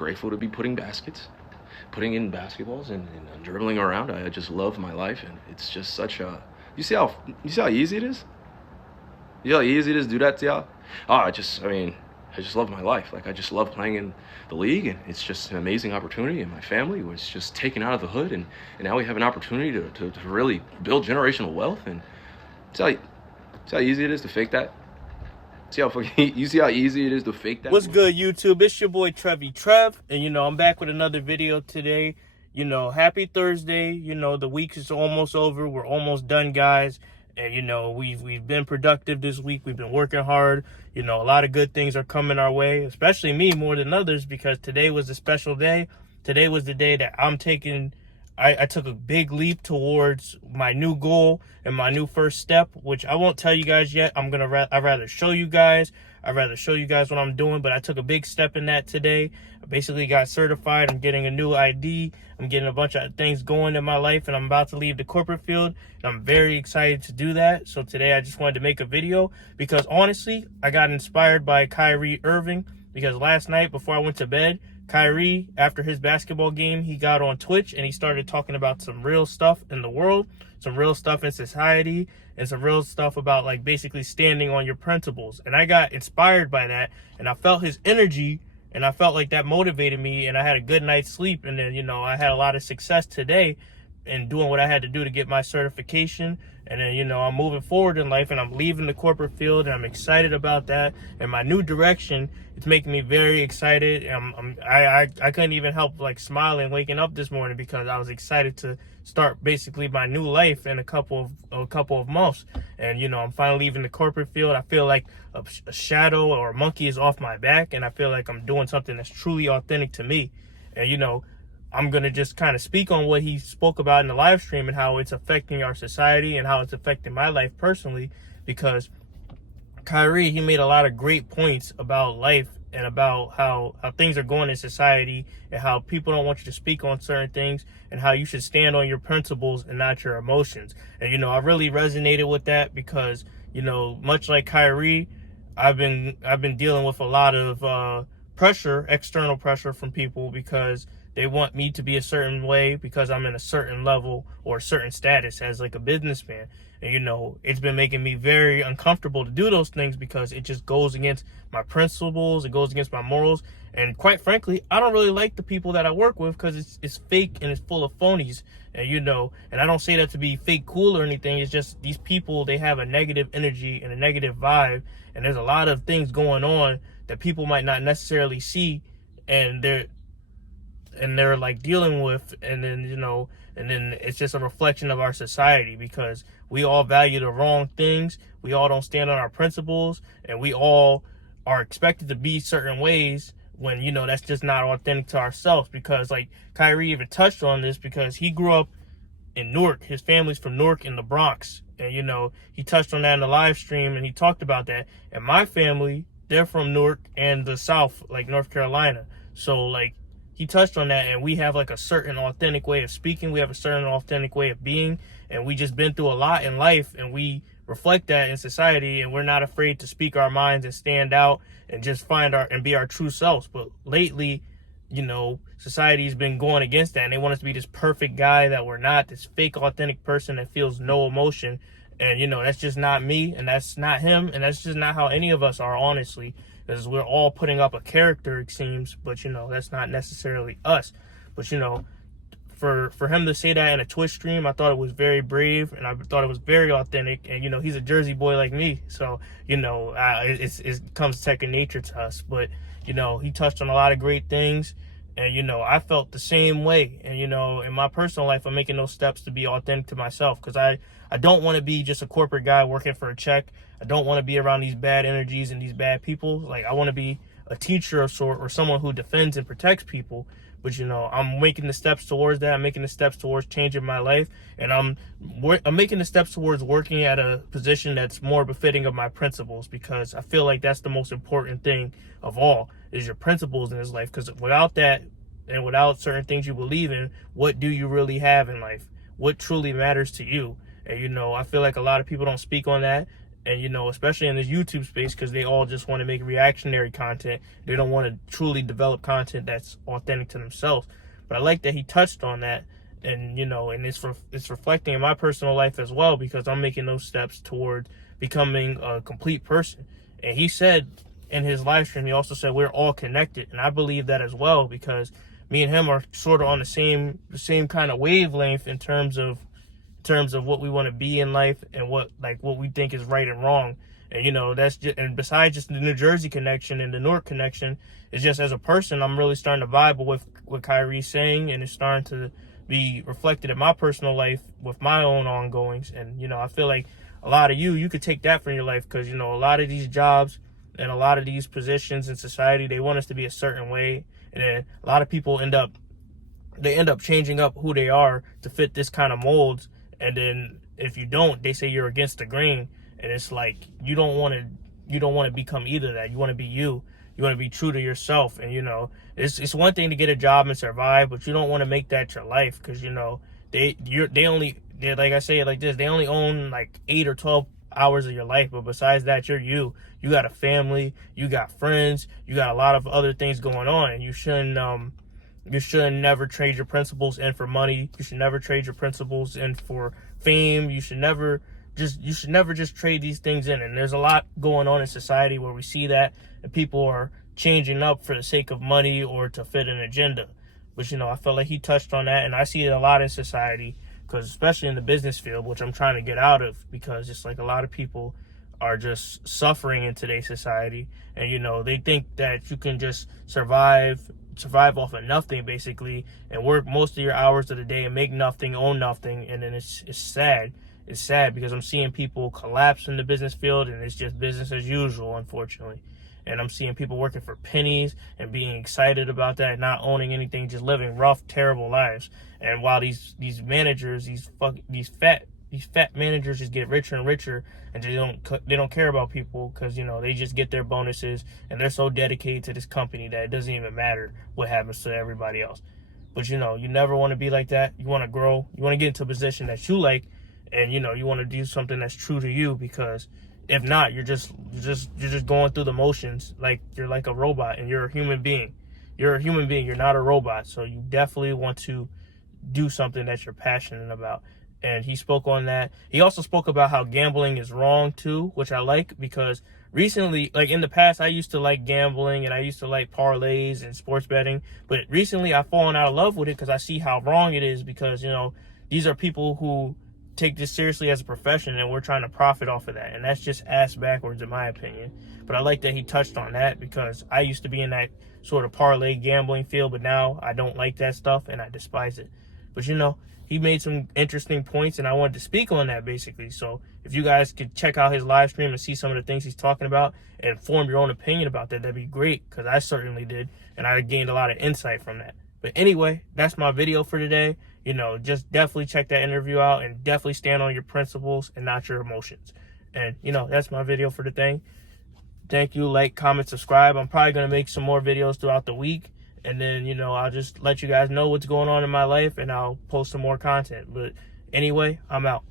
grateful to be putting in basketballs and dribbling around. I just love my life, and it's just such a. You see how easy it is. You know how easy it is to do that to y'all. I just love my life. Like, I just love playing in the league, and it's just an amazing opportunity. And my family was just taken out of the hood, and now we have an opportunity to really build generational wealth. And see how easy it is to fake that. You see how easy it is to fake that? What's good, YouTube? It's your boy Trev, and I'm back with another video today. Happy Thursday. The week is almost over. We're almost done, guys. And we've been productive this week. We've been working hard. A lot of good things are coming our way, especially me more than others, because today was a special day. Today was the day that I took a big leap towards my new goal and my new first step, which I won't tell you guys yet. I'd rather show you guys. I'd rather show you guys what I'm doing, but I took a big step in that today. I basically got certified. I'm getting a new ID. I'm getting a bunch of things going in my life, and I'm about to leave the corporate field, and I'm very excited to do that. So today I just wanted to make a video because honestly, I got inspired by Kyrie Irving, because last night before I went to bed, Kyrie, after his basketball game, he got on Twitch and he started talking about some real stuff in the world, some real stuff in society, and some real stuff about like basically standing on your principles. And I got inspired by that, and I felt his energy, and I felt like that motivated me, and I had a good night's sleep. And then, I had a lot of success today in doing what I had to do to get my certification. And then, I'm moving forward in life, and I'm leaving the corporate field, and I'm excited about that. And my new direction, it's making me very excited. I couldn't even help like smiling waking up this morning, because I was excited to start basically my new life in a couple of months. And I'm finally leaving the corporate field. I feel like a shadow or a monkey is off my back, and I feel like I'm doing something that's truly authentic to me. And I'm going to just kind of speak on what he spoke about in the live stream and how it's affecting our society and how it's affecting my life personally, because Kyrie, he made a lot of great points about life and about how things are going in society, and how people don't want you to speak on certain things, and how you should stand on your principles and not your emotions. And, I really resonated with that because, much like Kyrie, I've been dealing with a lot of pressure, external pressure from people, because they want me to be a certain way because I'm in a certain level or a certain status as like a businessman. And, it's been making me very uncomfortable to do those things, because it just goes against my principles. It goes against my morals. And quite frankly, I don't really like the people that I work with, because it's fake and it's full of phonies. And, and I don't say that to be fake cool or anything. It's just these people, they have a negative energy and a negative vibe. And there's a lot of things going on that people might not necessarily see, and they're like dealing with. And then, and then it's just a reflection of our society, because we all value the wrong things. We all don't stand on our principles, and we all are expected to be certain ways when, that's just not authentic to ourselves. Because like Kyrie even touched on this, because he grew up in Newark. His family's from Newark in the Bronx. And, he touched on that in the live stream, and he talked about that. And my family, they're from Newark and the South, like North Carolina. So like, he touched on that, and we have like a certain authentic way of speaking. We have a certain authentic way of being, and we just been through a lot in life, and we reflect that in society, and we're not afraid to speak our minds and stand out and just be our true selves. But lately, society's been going against that, and they want us to be this perfect guy that we're not, this fake authentic person that feels no emotion. And, that's just not me, and that's not him, and that's just not how any of us are, honestly. Because we're all putting up a character, it seems, but that's not necessarily us. But for him to say that in a Twitch stream, I thought it was very brave, and I thought it was very authentic. And he's a Jersey boy like me, so it comes second nature to us. But he touched on a lot of great things, and I felt the same way. And in my personal life, I'm making those steps to be authentic to myself, because I don't want to be just a corporate guy working for a check. I don't want to be around these bad energies and these bad people. Like, I want to be a teacher of sort, or someone who defends and protects people. But I'm making the steps towards that. I'm making the steps towards changing my life, and I'm making the steps towards working at a position that's more befitting of my principles, because I feel like that's the most important thing of all, is your principles in this life. Because without that, and without certain things you believe in, what do you really have in life? What truly matters to you? And I feel like a lot of people don't speak on that. And, you know, especially in this YouTube space, because they all just want to make reactionary content. They don't want to truly develop content that's authentic to themselves. But I like that he touched on that. And, you know, and it's reflecting in my personal life as well, because I'm making those steps towards becoming a complete person. And he said in his live stream, he also said we're all connected. And I believe that as well, because me and him are sort of on the same kind of wavelength in terms of what we want to be in life and what we think is right and wrong. And, you know, that's just, and besides just the New Jersey connection and the Newark connection, it's just as a person, I'm really starting to vibe with what Kyrie's saying, and it's starting to be reflected in my personal life with my own ongoings. And, you know, I feel like a lot of you could take that from your life, because, you know, a lot of these jobs and a lot of these positions in society, they want us to be a certain way. And then a lot of people end up changing up who they are to fit this kind of molds. And then if you don't, they say you're against the grain. And it's like, you don't want to become either that. You want to be you. You want to be true to yourself. And, you know, it's one thing to get a job and survive, but you don't want to make that your life, because, you know, they like I say it like this, they only own like 8 or 12 hours of your life. But besides that, you're you. You got a family, you got friends, you got a lot of other things going on, and you shouldn't never trade your principles in for money. You should never trade your principles in for fame. You should never just trade these things in. And there's a lot going on in society where we see that, and people are changing up for the sake of money or to fit an agenda. But, you know, I felt like he touched on that, and I see it a lot in society, because especially in the business field, which I'm trying to get out of, because it's like a lot of people are just suffering in today's society. And, you know, they think that you can just survive off of nothing, basically, and work most of your hours of the day and make nothing, own nothing. And then it's sad. It's sad, because I'm seeing people collapse in the business field, and it's just business as usual, unfortunately. And I'm seeing people working for pennies and being excited about that, not owning anything, just living rough, terrible lives. And while these managers, these fat managers just get richer and richer, and they don't care about people, because, you know, they just get their bonuses, and they're so dedicated to this company that it doesn't even matter what happens to everybody else. But, you know, you never want to be like that. You want to grow. You want to get into a position that you like, and, you know, you want to do something that's true to you, because if not, you're just going through the motions. Like, you're like a robot, and you're a human being. You're a human being. You're not a robot. So you definitely want to do something that you're passionate about. And he spoke on that. He also spoke about how gambling is wrong too, which I like, because recently, like in the past, I used to like gambling, and I used to like parlays and sports betting. But recently I've fallen out of love with it, because I see how wrong it is, because, you know, these are people who take this seriously as a profession, and we're trying to profit off of that. And that's just ass backwards, in my opinion. But I like that he touched on that, because I used to be in that sort of parlay gambling field, but now I don't like that stuff, and I despise it. But, you know, he made some interesting points, and I wanted to speak on that, basically. So if you guys could check out his live stream and see some of the things he's talking about and form your own opinion about that, that'd be great, because I certainly did, and I gained a lot of insight from that. But anyway, that's my video for today. You know, just definitely check that interview out, and definitely stand on your principles and not your emotions. And, you know, that's my video for the thing. Thank you. Like, comment, subscribe. I'm probably going to make some more videos throughout the week. And then, you know, I'll just let you guys know what's going on in my life, and I'll post some more content. But anyway, I'm out.